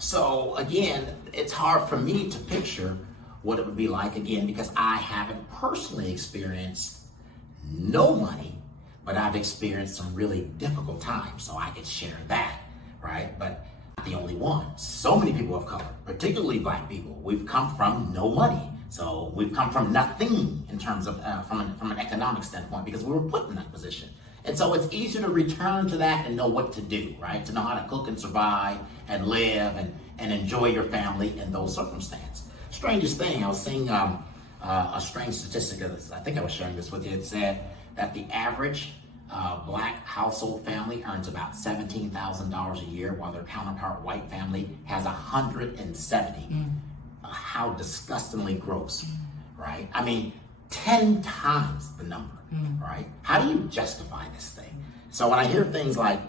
So again, it's hard for me to picture what it would be like again because I haven't personally experienced no money, but I've experienced some really difficult times. So I could share that, right? But not the only one. So many people of color, particularly Black people, we've come from no money. So we've come from nothing in terms of from an economic standpoint because we were put in that position. And so it's easier to return to that and know what to do, right? To know how to cook and survive and live and enjoy your family in those circumstances. Strangest thing, I was seeing a strange statistic. I think I was sharing this with you. It said that the average Black household family earns about $17,000 a year, while their counterpart white family has 170. How disgustingly gross, right? I mean, 10 times the number, right? How do you justify this thing? So when I hear things like,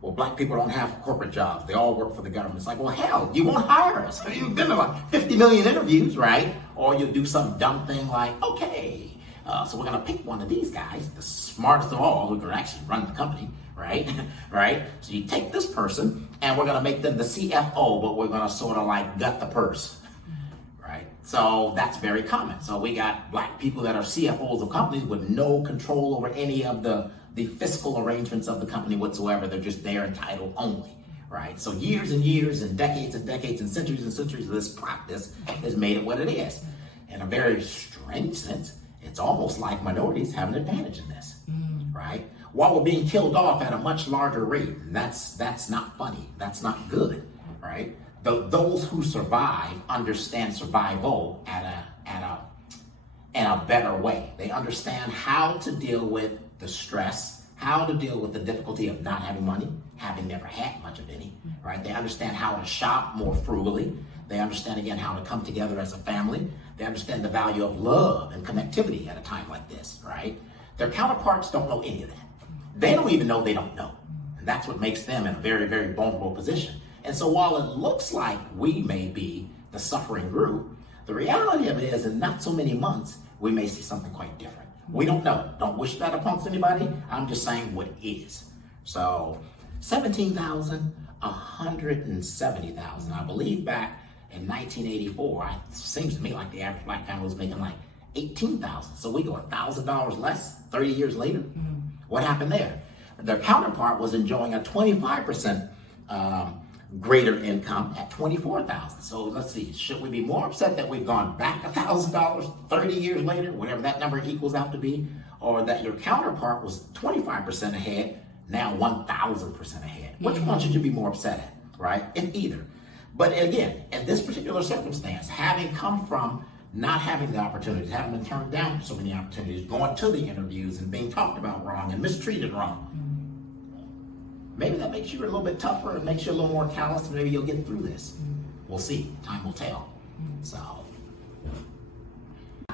well, Black people don't have corporate jobs, they all work for the government. It's like, well, hell, you won't hire us. You've been to like 50 million interviews, right? Or you'll do some dumb thing like, okay, so we're gonna pick one of these guys, the smartest of all, who can actually run the company, right? Right? So you take this person and we're gonna make them the CFO, but we're gonna sort of like gut the purse. So that's very common. So we got Black people that are CFOs of companies with no control over any of the fiscal arrangements of the company whatsoever. They're just there and title only, right? So years and years and decades and centuries of this practice has made it what it is. In a very strange sense, it's almost like minorities have an advantage in this, right? While we're being killed off at a much larger rate, and that's not funny, that's not good, right? Those who survive understand survival in a better way. They understand how to deal with the stress, how to deal with the difficulty of not having money, having never had much of any, right? They understand how to shop more frugally. They understand, again, how to come together as a family. They understand the value of love and connectivity at a time like this, right? Their counterparts don't know any of that. They don't even know they don't know. And that's what makes them in a very, very vulnerable position. And so while it looks like we may be the suffering group, the reality of it is in not so many months, we may see something quite different. We don't know. Don't wish that upon anybody. I'm just saying what is. So 17,000, 170,000. I believe back in 1984, it seems to me like the average Black family was making like 18,000. So we go $1,000 less 30 years later. What happened there? Their counterpart was enjoying a 25% greater income at 24,000. So let's see, should we be more upset that we've gone back $1,000 30 years later, whatever that number equals out to be, or that your counterpart was 25% ahead, now 1,000% ahead? Which one should you be more upset at, right? If either. But again, in this particular circumstance, having come from not having the opportunities, having been turned down for so many opportunities, going to the interviews and being talked about wrong and mistreated wrong, maybe that makes you a little bit tougher and makes you a little more callous. Maybe you'll get through this. We'll see. Time will tell. So